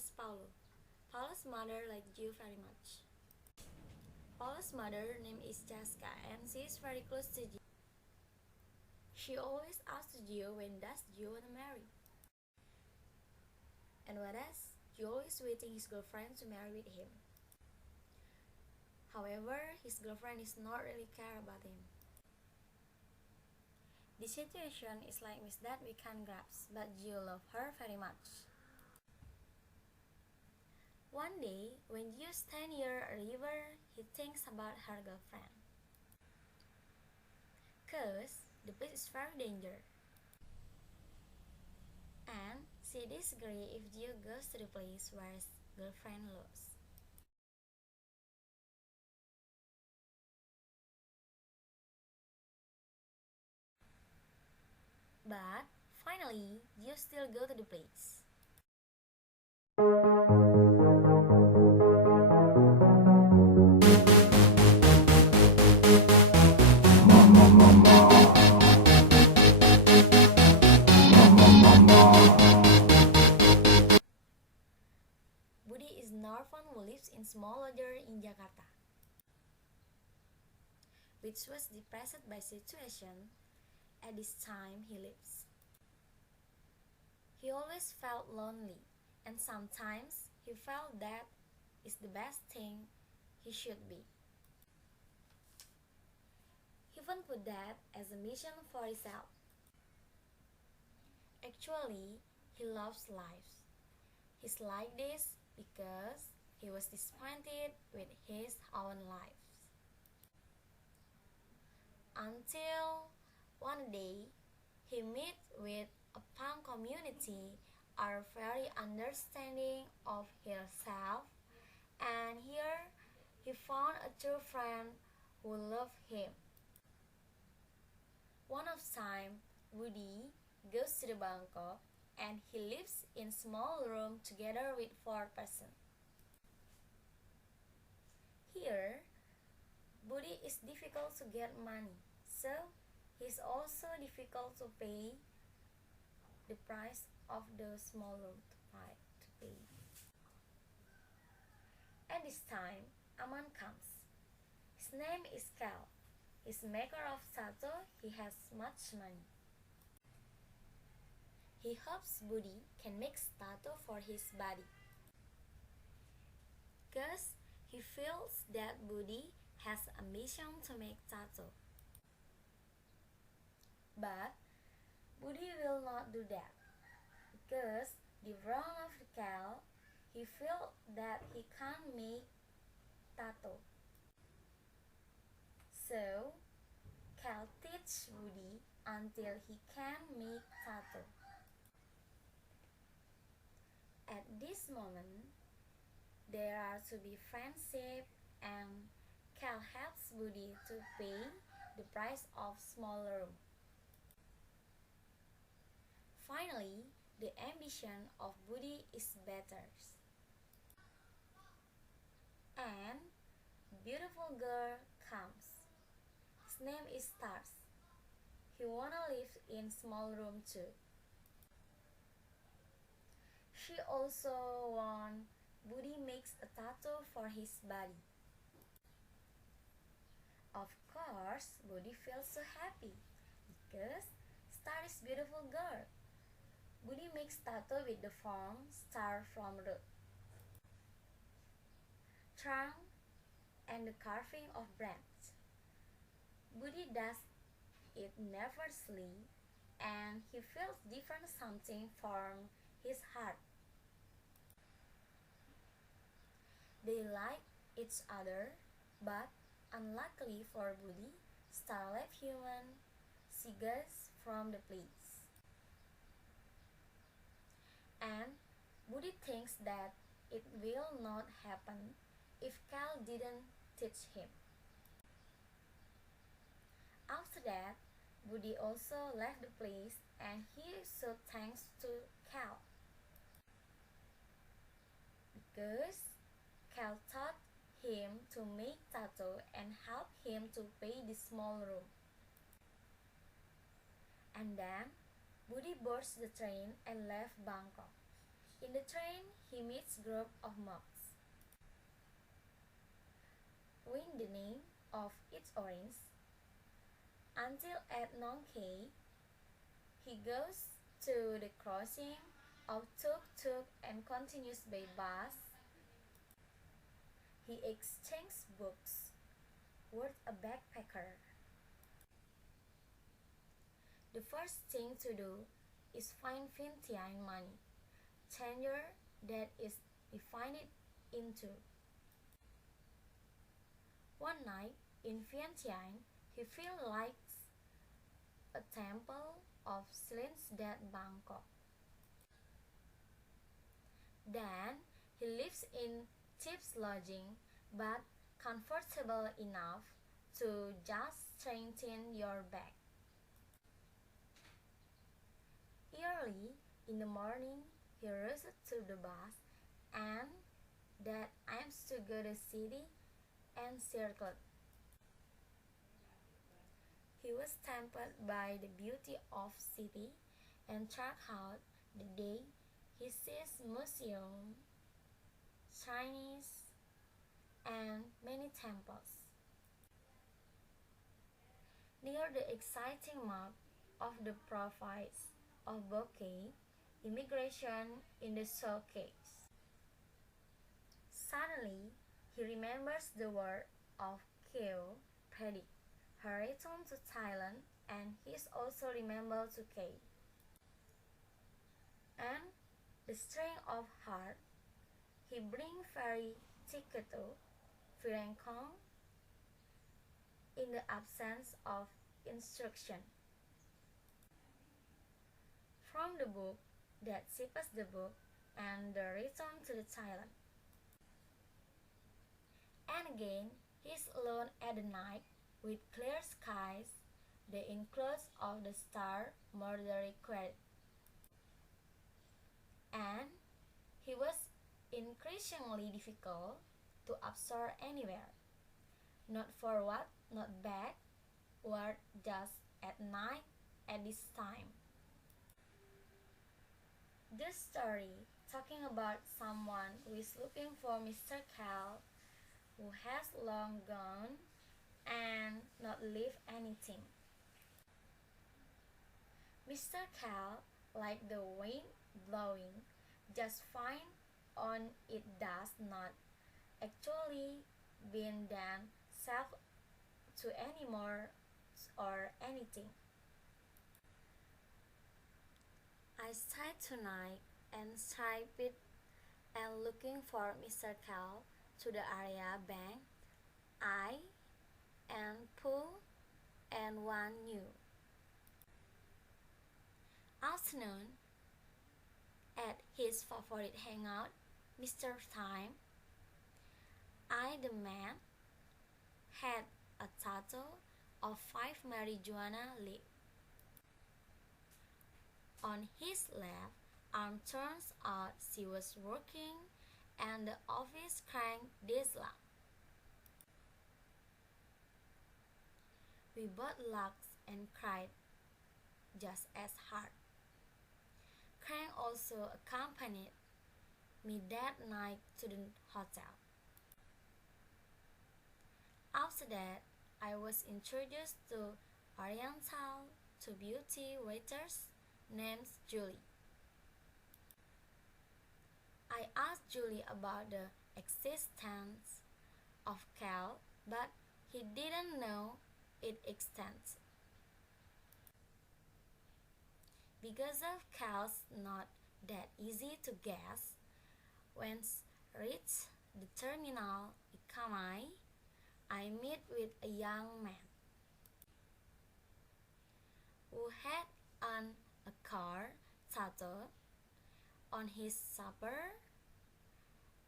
is Paulo. Paulo's mother liked Gio very much. Paulo's mother name is Jessica and she is very close to Gio. She always asks Gio when does Gio wanna marry. And what else? Gio always waiting his girlfriend to marry with him. However, his girlfriend is not really care about him. The situation is like Miss that we can grasp, but Gio love her very much. One day, when Gio stand near a river, he thinks about her girlfriend. Cause the place is very dangerous. And she disagree if Gio goes to the place where his girlfriend lives. But finally, Gio still go to the place. Budi is an orphan who lives in small lodger in Jakarta, which was depressed by situation at this time he lives. He always felt lonely, and sometimes he felt that is the best thing he should be. He even put that as a mission for himself. Actually, he loves life. He's like this because he was disappointed with his own life. Until one day, he met with a punk community are very understanding of himself, and here he found a true friend who loved him. One of time, Budi goes to the Bangkok and he lives in small room together with 4 persons. Here, Budi is difficult to get money, so it's also difficult to pay the price of the small room to pay. At this time, Aman comes. His name is Cal. He's maker of tattoo. He has much money. He hopes Budi can make tattoo for his body, cause he feels that Budi has ambition to make tattoo. But Budi will not do that because the wrong of the Cal, he feel that he can't make tattoo. So Cal teach Budi until he can make tattoo. At this moment, there are to be friendship and Cal helps Budi to pay the price of small room. Finally, the ambition of Budi is better. And beautiful girl comes. His name is Stars. He wanna live in small room too. She also want Budi makes a tattoo for his body. Of course, Budi feels so happy because Star is beautiful girl. Budi makes tattoo with the form star from root, trunk, and the carving of branch. Budi does it nervously and he feels different something from his heart. They like each other, but unluckily for Budi, Star left human, she goes from the place. And Budi thinks that it will not happen if Cal didn't teach him. After that, Budi also left the place and he showed thanks to Cal because Cal taught him to make tattoo and help him to pay the small room. And then Budi boards the train and left Bangkok. In the train, he meets a group of monks. With the name of its orange, until at Nongkei, he goes to the crossing of Tuk Tuk and continues by bus. He exchanges books with a backpacker. The first thing to do is find Vientiane money, changer that is divided into. One night in Vientiane, he feels like a temple of silence at Bangkok. Then he lives in cheap lodging but comfortable enough to just strengthen your back. Early in the morning, he rushes to the bus and that aims to go to the city encircled. He was tempted by the beauty of city and struck out the day he sees museums, Chinese, and many temples. Near the exciting map of the province of Bokeh, immigration in the showcase. Suddenly, he remembers the word of Keo Predict, her return to Thailand, and he is also remembered to Kay. And the strength of heart, he brings ferry ticket to Vientiane in the absence of instruction. From the book that ships the book and the return to the Thailand. And again, he is alone at the night with clear skies, the enclosure of the star murdery quiet. And he was increasingly difficult to absorb anywhere. Not forward, not back, or just at night at this time. This story talking about someone who is looking for Mr. Cal who has long gone and not left anything. Mr. Cal, like the wind blowing just fine on it does not actually bend then self to any more or anything. I stayed tonight and striped and looking for Mr. Cal to the area bank. I and Pooh and one new afternoon at his favorite hangout, Mr. Time. I, the man, had a tattoo of 5 marijuana leaves on his left arm. Turns out she was working and the office crank diesel. We both laughed and cried just as hard. Crank also accompanied me that night to the hotel. After that, I was introduced to Oriental to beauty waiters named Julie. I asked Julie about the existence of Cal, but he didn't know it extends. Because of Cal's not that easy to guess, when reached the terminal Ikamai, I met with a young man who had a car tattoo on his upper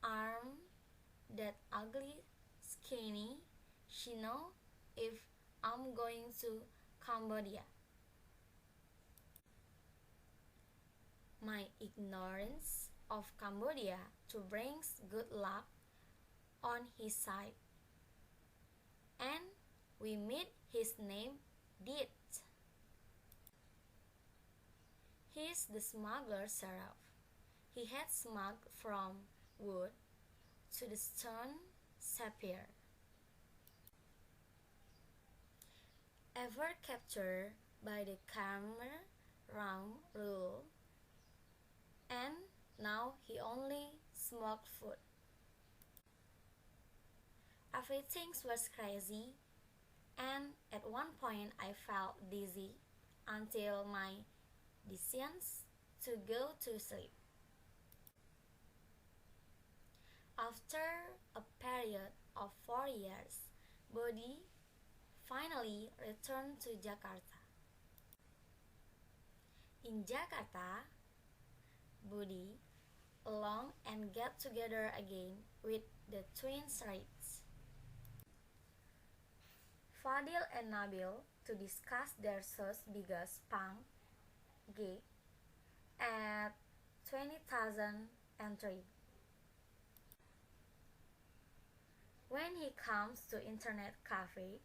arm. That ugly, skinny. She know if I'm going to Cambodia. My ignorance of Cambodia to brings good luck on his side. And we meet his name Dit. He's the smuggler sheriff. he had smuggled from wood to the stone sapphire. Ever captured by the Khmer Rouge rule, and now he only smoked food. Everything was crazy, and at one point I felt dizzy until my decisions to go to sleep. After a period of 4 years, Budi finally returned to Jakarta. In Jakarta, Budi along and get together again with the twin Reds, Fadil and Nabil, to discuss their show's biggest punk gig at 20,003. When he comes to internet cafe,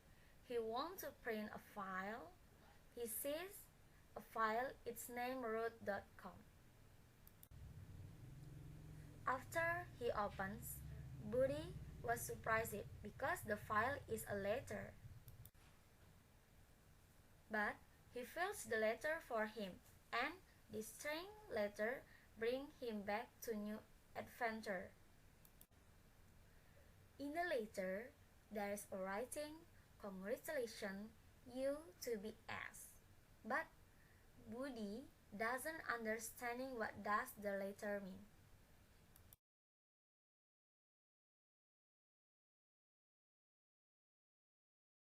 he wants to print a file. He sees a file, its name root.com. After he opens, Budi was surprised because the file is a letter. But he fills the letter for him, and the strange letter brings him back to new adventure. In the letter, there is a writing, "Congratulations, you to be S." But Budi doesn't understanding what does the letter mean.